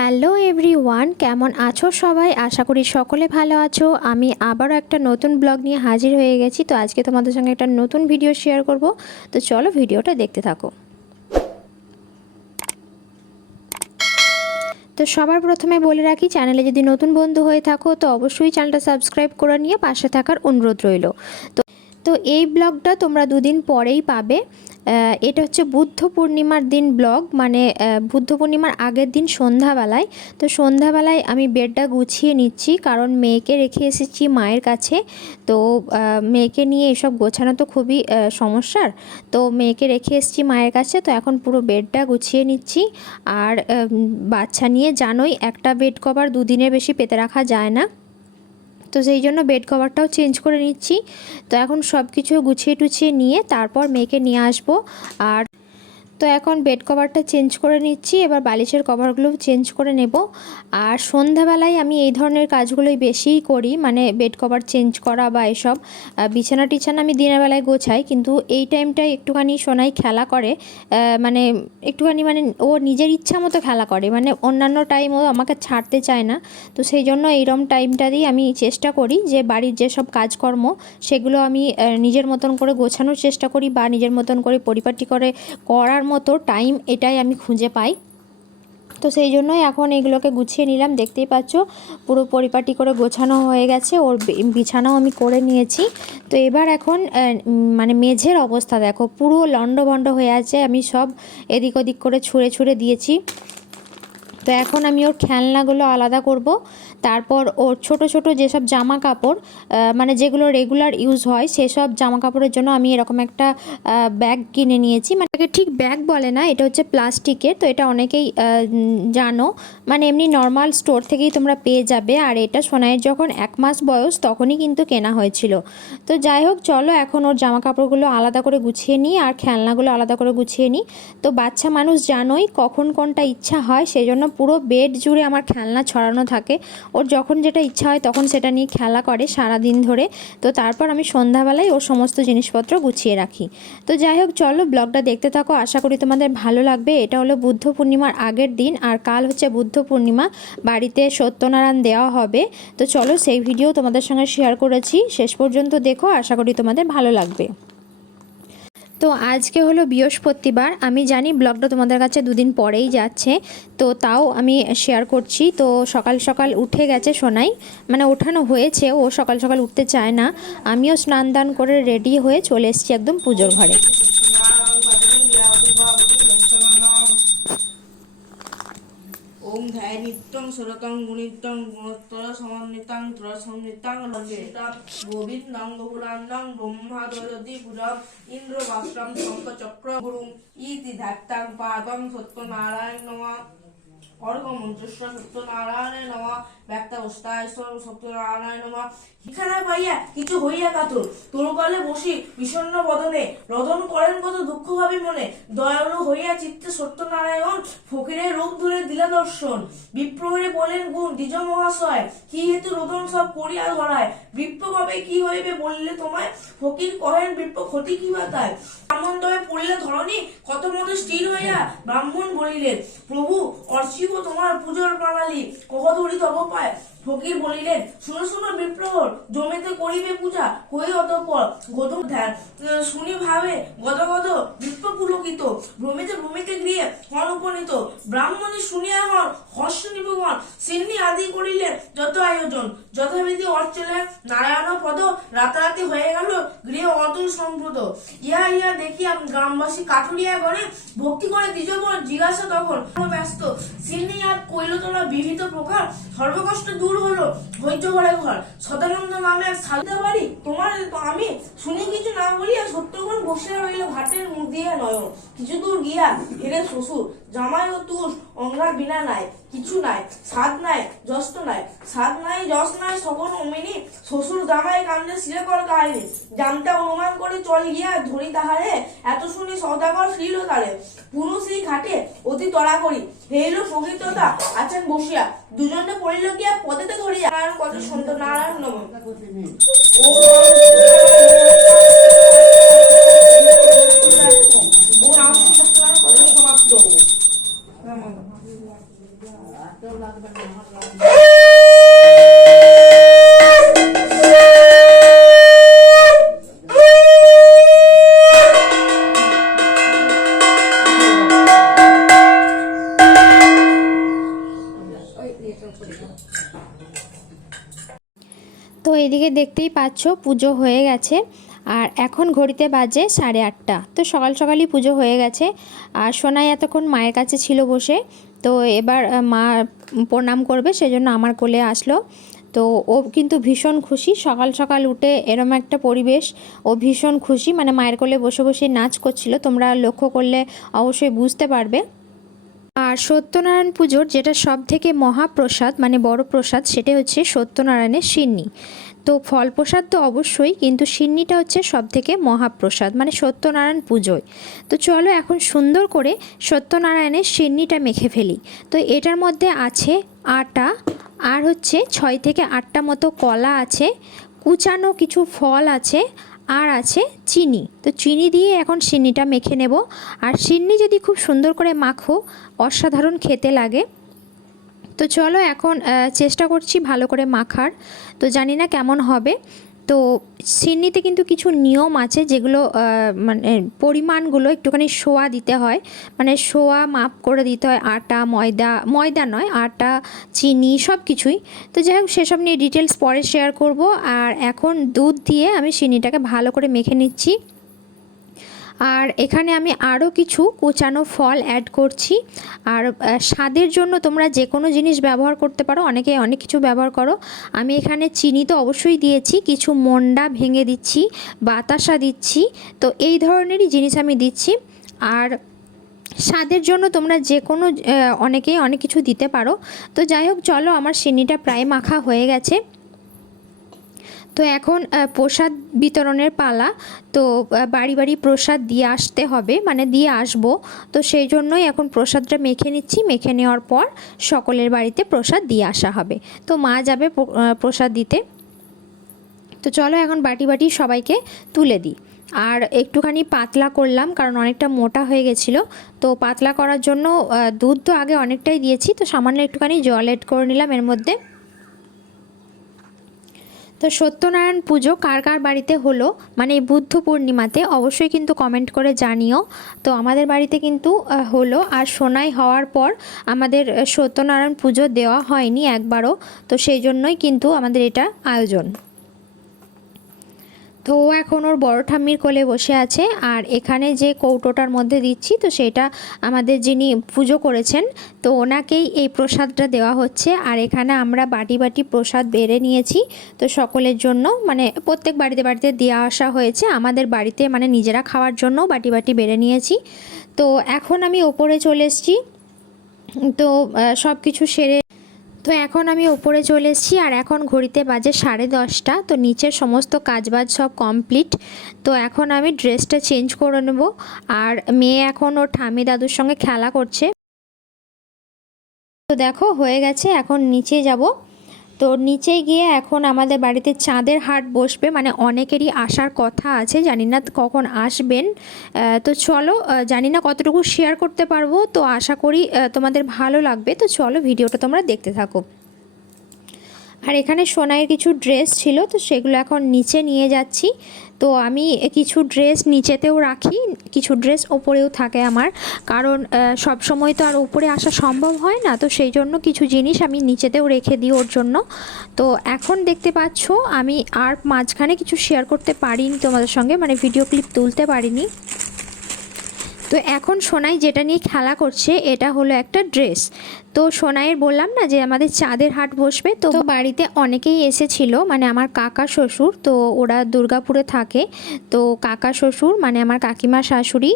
Hello everyone, কেমন আছো সবাই? আশা করি সকলে ভালো আছো। আমি আবারও একটা নতুন ব্লগ নিয়ে হাজির হয়ে গেছি। তো আজকে তোমাদের সঙ্গে একটা নতুন ভিডিও শেয়ার করব। তো চলো ভিডিওটা দেখতে থাকো। তো সবার প্রথমে বলে রাখি, চ্যানেলে যদি নতুন বন্ধু হয়ে থাকো তো অবশ্যই চ্যানেলটা সাবস্ক্রাইব করে নিয়ে পাশে থাকার অনুরোধ রইল। তো এই ব্লগটা তোমরা দুদিন পরেই পাবে। এটা হচ্ছে বুদ্ধ পূর্ণিমার দিন ব্লগ, মানে বুদ্ধ পূর্ণিমার আগের দিন সন্ধ্যাবেলায়। তো সন্ধ্যাবেলায় আমি বেডটা গুছিয়ে নিচ্ছি, কারণ মেয়েকে রেখে এসেছি মায়ের কাছে। তো মেয়েকে নিয়ে এসব গোছানো তো খুবই সমস্যার। তো মেয়েকে রেখে এসেছি মায়ের কাছে। তো এখন পুরো বেডটা গুছিয়ে নিচ্ছি। আর বাচ্চা নিয়ে জানোই, একটা বেড কভার দুদিনের বেশি পেতে রাখা যায় না। তো সেই জন্য বেড কভারটাও চেঞ্জ করে নিচ্ছি। তো এখন সব কিছু গুছিয়ে টুছিয়ে নিয়ে তারপর মেয়েকে নিয়ে আসবো। আর তো এখন বেড কভারটা চেঞ্জ করে নিচ্ছি, এবার বালিশের কভারগুলো চেঞ্জ করে নেব। আর সন্ধ্যাবেলায় আমি এই ধরনের কাজগুলোই বেশিই করি, মানে বেড কভার চেঞ্জ করা বা এসব। বিছানা টিছানা আমি দিনের বেলায় গোছাই, কিন্তু এই টাইমটায় একটুখানি সোনাই খেলা করে, মানে একটুখানি, মানে ও নিজের ইচ্ছা মতো খেলা করে, মানে অন্যান্য টাইম ও আমাকে ছাড়তে চায় না। তো সেই জন্য এইরকম টাইমটা দিয়ে আমি চেষ্টা করি যে বাড়ির যেসব কাজকর্ম সেগুলো আমি নিজের মতন করে গোছানোর চেষ্টা করি, বা নিজের মতন করে পরিপাটি করে করার মতো টাইম এটাই আমি খুঁজে পাই। তো সেই জন্যই এখন এগুলোকে গুছিয়ে নিলাম। দেখতেই পাচ্ছ পুরো পরিপাটি করে গোছানো হয়ে গেছে, ওর বিছানাও আমি করে নিয়েছি। তো এবার এখন মানে মেঝের অবস্থা দেখো, পুরো লণ্ডভণ্ড হয়ে আছে। আমি সব এদিক ওদিক করে ছুঁড়ে ছুঁড়ে দিয়েছি। তো এখন আমি ওর খেলনাগুলো আলাদা করব। তারপর ওর ছোট ছোট যেসব জামা কাপড়, মানে যেগুলো রেগুলার ইউজ হয়, সেসব জামা কাপড়ের জন্য আমি এরকম একটা ব্যাগ কিনে নিয়েছি। মানে ঠিক ব্যাগ বলে না, এটা হচ্ছে প্লাস্টিকের। তো এটা অনেকেই জানো, মানে এমনি নর্মাল স্টোর থেকেই তোমরা পেয়ে যাবে। আর এটা সোনাইয়ের যখন 1 মাস বয়স তখনই কিন্তু কেনা হয়েছিল। তো যাই হোক, চলো এখন ওর জামা কাপড়গুলো আলাদা করে গুছিয়ে নিই আর খেলনাগুলো আলাদা করে গুছিয়ে নিই। তো বাচ্চা মানুষ জানোই কখন কোনটা ইচ্ছা হয়, সেই জন্য পুরো বেড জুড়ে আমার খেলনা ছড়ানো থাকে। ওর যখন যেটা ইচ্ছা হয় তখন সেটা নিয়ে খেলা করে সারা দিন ধরে। তো তারপর আমি সন্ধ্যাবেলায় ওর সমস্ত জিনিসপত্র গুছিয়ে রাখি। তো যাই হোক, চলো ব্লগটা দেখতে থাকো, আশা করি তোমাদের ভালো লাগবে। এটা হলো বুদ্ধ পূর্ণিমার আগের দিন, আর কাল হচ্ছে বুদ্ধ পূর্ণিমা। বাড়িতে সত্যনারায়ণ দেওয়া হবে। তো চলো সেই ভিডিও তোমাদের সঙ্গে শেয়ার করেছি, শেষ পর্যন্ত দেখো, আশা করি তোমাদের ভালো লাগবে। তো আজকে হলো বৃহস্পতিবার। আমি জানি ব্লগটা তোমাদের কাছে দুদিন পরেই যাচ্ছে, তো তাও আমি শেয়ার করছি। তো সকাল সকাল উঠে গেছে সোনাই, মানে ওঠানো হয়েছে, ও সকাল সকাল উঠতে চায় না। আমিও স্নান দান করে রেডি হয়ে চলে এসেছি একদম পুজোর ঘরে। ওম ধ্যায় নিত্যং সুরতং গুণিত্যং গুণোত্তর সমন্বিতং ত্রসমন্বিতং ললিতাং গোবিন্দং গৌরাঙ্গং ব্রহ্মাদয়তি পূজা ইন্দ্র বাষ্টম শঙ্খ চক্র গুরুং ইতি ধাত্তাং পাদং সত্যনারায়ণ নমঃ অর্ঘমন্ত্রস্য সত্যনারায়ণে নমঃ ব্যক্তাবস্থায় সত্যনারায়ণ নমঃ। শিক্ষা পাইয়া কিছু হইয়া কাতর তরুকালে বসি বিষণ্ণ বদনে রদন করেন কত দুঃখ ভাবি মনে দয়ালু হইয়া চিত্তে সত্যনারায়ণ ফকিরের রূপ ধরে দিলা দর্শন। বিপ্রহরে বলেন গুণ দ্বিজ মহাশয় কি হেতু রোদন সব করিয়া ধরায় বিপ্র কবে কি হইবে বললে তোমায় ফকির কহেন বিপ্র ক্ষতি কি বাতায়। ব্রাহ্মণ দয়ে পড়িলে ধরণী কত মতো স্থির হইয়া ব্রাহ্মণ বলিলেন প্রভু অর্চিব তোমার পূজার প্রণালী কহ ধরি তব পায়। ফকির বলিলেন শুনো শুনো বিপ্রহর জমিতে করিবে পূজা কই অতঃপর গদু ধ্যান শুনি ভাবে গদ গদ বিপ্র পুলকিত ভ্রমিতে ভূমিতে গৃহে হন উপনীত ব্রাহ্মণী শুনিয়া হন হর্ষ নিবগণ সিন্নি আদি করিলেন যত আয়োজন যথাবিধি অর্চলে নারায়ণ পদ রাতারাতি হয়ে গেল গৃহে অতুল সম্প্রদ। ইহা ইহা দেখিয়া গ্রামবাসী কাঠুরিয়া গণে ভক্তি করে দ্বিজবর জিজ্ঞাসা তখন ব্যস্ত সিন্নি আদ কৈলতলা বিহিত প্রকার সর্বকষ্ট দূর হলো ধৈর্য ঘরে ঘর সদানন্দ নামে এক সালতে বাড়ি তোমার আমি শুনি কিছু না বলিয়া সত্যগুণ বসে রইল ঘাটের মুখ দিয়ে নয় কিছু দূর গিয়া হেরে শ্বশুর জামাই ও তুষ অঙ্গার বিনা নাই কিছু নাই সাদ নাই যশ নাই সাদ নাই যশ নাই সকল অমিনি শ্বশুর জামাই কান্দে সিরে কর কাহিনী জানতে অনুমান করে চল গিয়া ধরি তাহারে এত শুনি সদাগর শ্রীল তারে পুনঃ শ্রী ঘাটে অতি তড়া করি হেইল সহিততা আছেন বসিয়া দুজনে পড়িল গিয়া পদেতে ধরিয়া নারায়ণ কত সন্ত নারায়ণ নম ও সমাপ্ত। পাচ্ছ পুজো হয়ে গেছে আর এখন ঘড়িতে বাজে 8:30। তো সকাল সকালই পুজো হয়ে গেছে আর সোনাই এতক্ষণ মায়ের কাছে ছিল বসে। তো এবার মা প্রণাম করবে সেজন্য আমার কোলে আসলো। তো ও কিন্তু ভীষণ খুশি, সকাল সকাল উঠে এরম একটা পরিবেশ, ও ভীষণ খুশি, মানে মায়ের কোলে বসে বসে নাচ করছিল, তোমরা লক্ষ্য করলে অবশ্যই বুঝতে পারবে। আর সত্যনারায়ণ পুজোর যেটা সব থেকে মহাপ্রসাদ মানে বড় প্রসাদ সেটা হচ্ছে সত্যনারায়ণের সিন্নি। তো ফল প্রসাদ তো অবশ্যই, কিন্তু সিন্নিটা হচ্ছে সব থেকে মহাপ্রসাদ মানে সত্যনারায়ণ পুজোয়। তো চলো এখন সুন্দর করে সত্যনারায়ণের সিন্নিটা মেখে ফেলি। তো এটার মধ্যে আছে আটা, আর হচ্ছে 6 থেকে 8টা মতো কলা আছে, কুচানো কিছু ফল আছে, আর আছে চিনি। তো চিনি দিয়ে এখন সিন্নিটা মেখে নেব। আর সিন্নি যদি খুব সুন্দর করে মাখো অসাধারণ খেতে লাগে। তো চলো এখন চেষ্টা করছি ভালো করে মাখার, তো জানি না কেমন হবে। তো সিন্নিতে কিন্তু কিছু নিয়ম আছে যেগুলো মানে পরিমাণগুলো একটুখানি সোয়া দিতে হয়, মানে সোয়া মাপ করে দিতে হয়, আটা ময়দা নয়, আটা চিনি সব কিছুই। তো যাই হোক সেসব নিয়ে ডিটেলস পরে শেয়ার করব। আর এখন দুধ দিয়ে আমি সিন্নিটাকে ভালো করে মেখে নিচ্ছি। আর এখানে আমি আরও কিছু কুচানো ফল অ্যাড করছি। আর স্বাদের জন্য তোমরা যে কোনো জিনিস ব্যবহার করতে পারো, অনেকে অনেক কিছু ব্যবহার করো। আমি এখানে চিনি তো অবশ্যই দিয়েছি, কিছু মন্ডা ভেঙে দিচ্ছি, বাতাসা দিচ্ছি, তো এই ধরনেরই জিনিস আমি দিচ্ছি। আর স্বাদের জন্য তোমরা যে কোনো অনেকেই অনেক কিছু দিতে পারো। তো যাই হোক চলো আমার সিন্নিটা প্রায় মাখা হয়ে গেছে। তো এখন প্রসাদ বিতরণের পালা। তো বাড়ি বাড়ি প্রসাদ দিয়ে আসতে হবে, মানে দিয়ে আসবো। তো সেই জন্যই এখন প্রসাদটা মেখে নিচ্ছি, মেখে নেওয়ার পর সকলের বাড়িতে প্রসাদ দিয়ে আসা হবে। তো মা যাবে প্রসাদ দিতে। তো চলো এখন বাটি বাটি সবাইকে তুলে দিই। আর একটুখানি পাতলা করলাম কারণ অনেকটা মোটা হয়ে গেছিলো। তো পাতলা করার জন্য দুধ তো আগে অনেকটাই দিয়েছি, তো সামান্য একটুখানি জল এড করে নিলাম এর মধ্যে। তো সত্যনারায়ণ পুজো কার কার বাড়িতে হলো মানে এই বুদ্ধ পূর্ণিমাতে অবশ্যই কিন্তু কমেন্ট করে জানিও। তো আমাদের বাড়িতে কিন্তু হলো। আর সোনাই হওয়ার পর আমাদের সত্যনারায়ণ পুজো দেওয়া হয়নি একবারও, তো সেই জন্যই কিন্তু আমাদের এটা আয়োজন। তো ও এখন ওর বড় ঠাম্মির কোলে বসে আছে। আর এখানে যে কৌটোটার মধ্যে দিচ্ছি তো সেটা আমাদের যিনি পুজো করেছেন তো ওনাকেই এই প্রসাদটা দেওয়া হচ্ছে। আর এখানে আমরা বাটি বাটি প্রসাদ বেড়ে নিয়েছি, তো সকলের জন্য মানে প্রত্যেক বাড়িতে বাড়িতে দেওয়া আসা হয়েছে, আমাদের বাড়িতে মানে নিজেরা খাওয়ার জন্য বাটি বাটি বেড়ে নিয়েছি। তো এখন আমি ওপরে চলে এসেছি। তো সব কিছু সেরে তো এখন আমি ওপরে চলে এসেছি। আর এখন ঘড়িতে বাজে 10:30। তো নিচের সমস্ত কাজবাজ সব কমপ্লিট। তো এখন আমি ড্রেসটা চেঞ্জ করে নেব। আর মেয়ে এখন ওর ঠাম্মি দাদুর সঙ্গে খেলা করছে। তো দেখো হয়ে গেছে, এখন নিচে যাব। তো নিচে গিয়ে এখন আমাদের বাড়িতে চাঁদের হাট বসবে, মানে অনেকেরই আসার কথা আছে, জানি না কখন আসবেন। তো চলো, জানি না কতটুকু শেয়ার করতে পারবো, তো আশা করি তোমাদের ভালো লাগবে। তো চলো ভিডিওটা তোমরা দেখতে থাকো। আর এখানে সোনাইয়ের কিছু ড্রেস ছিল, তো সেগুলো এখন নিচে নিয়ে যাচ্ছি। তো আমি কিছু ড্রেস নিচেতেও রাখি, কিছু ড্রেস ওপরেও থাকে আমার, কারণ সব সময় তো আর উপরে আসা সম্ভব হয় না। তো সেই জন্য কিছু জিনিস আমি নিচেতেও রেখে দিই ওর জন্য। তো এখন দেখতে পাচ্ছ আমি আর মাঝখানে কিছু শেয়ার করতে পারিনি তোমাদের সঙ্গে, মানে ভিডিও ক্লিপ তুলতে পারিনি। তো এখন সোনাই যেটা নিয়ে খেলা করছে এটা হলো একটা ড্রেস। তো সোনাইয়ের বললাম না যে আমাদের চাঁদের হাট বসবে, তো বাড়িতে অনেকেই এসেছিল, মানে আমার কাকা শ্বশুর, তো ওরা দুর্গাপুরে থাকে। তো কাকা শ্বশুর মানে আমার কাকিমা শাশুড়ি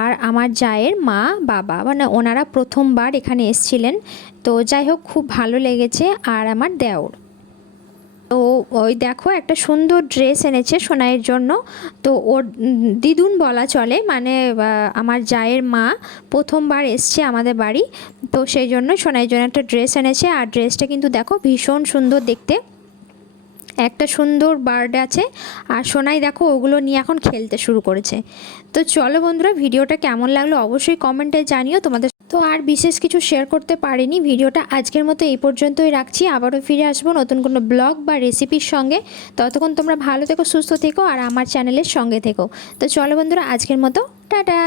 আর আমার জায়ের মা বাবা, মানে ওনারা প্রথমবার এখানে এসেছিলেন। তো যাই হোক খুব ভালো লেগেছে। আর আমার দেওর, তো ওই দেখো একটা সুন্দর ড্রেস এনেছে সোনাইয়ের জন্য। তো ওর দিদুন বলা চলে, মানে আমার জায়ের মা প্রথমবার এসছে আমাদের বাড়ি, তো সেই জন্য সোনাইয়ের জন্য একটা ড্রেস এনেছে। আর ড্রেসটা কিন্তু দেখো ভীষণ সুন্দর দেখতে, একটা সুন্দর বার্ড আছে। আর সোনাই দেখো ওগুলো নিয়ে এখন খেলতে শুরু করেছে। তো চলো বন্ধুরা, ভিডিওটা কেমন লাগলো অবশ্যই কমেন্টে জানিও তোমাদের। তো আর বিশেষ কিছু শেয়ার করতে পারিনি, ভিডিওটা আজকের মতো এই পর্যন্তই রাখছি। আবারও ফিরে আসবো নতুন কোনো ব্লগ বা রেসিপির সঙ্গে। ততক্ষণ তোমরা ভালো থেকো, সুস্থ থেকো আর আমার চ্যানেলের সঙ্গে থেকো। তো চলো বন্ধুরা, আজকের মতো টাটা।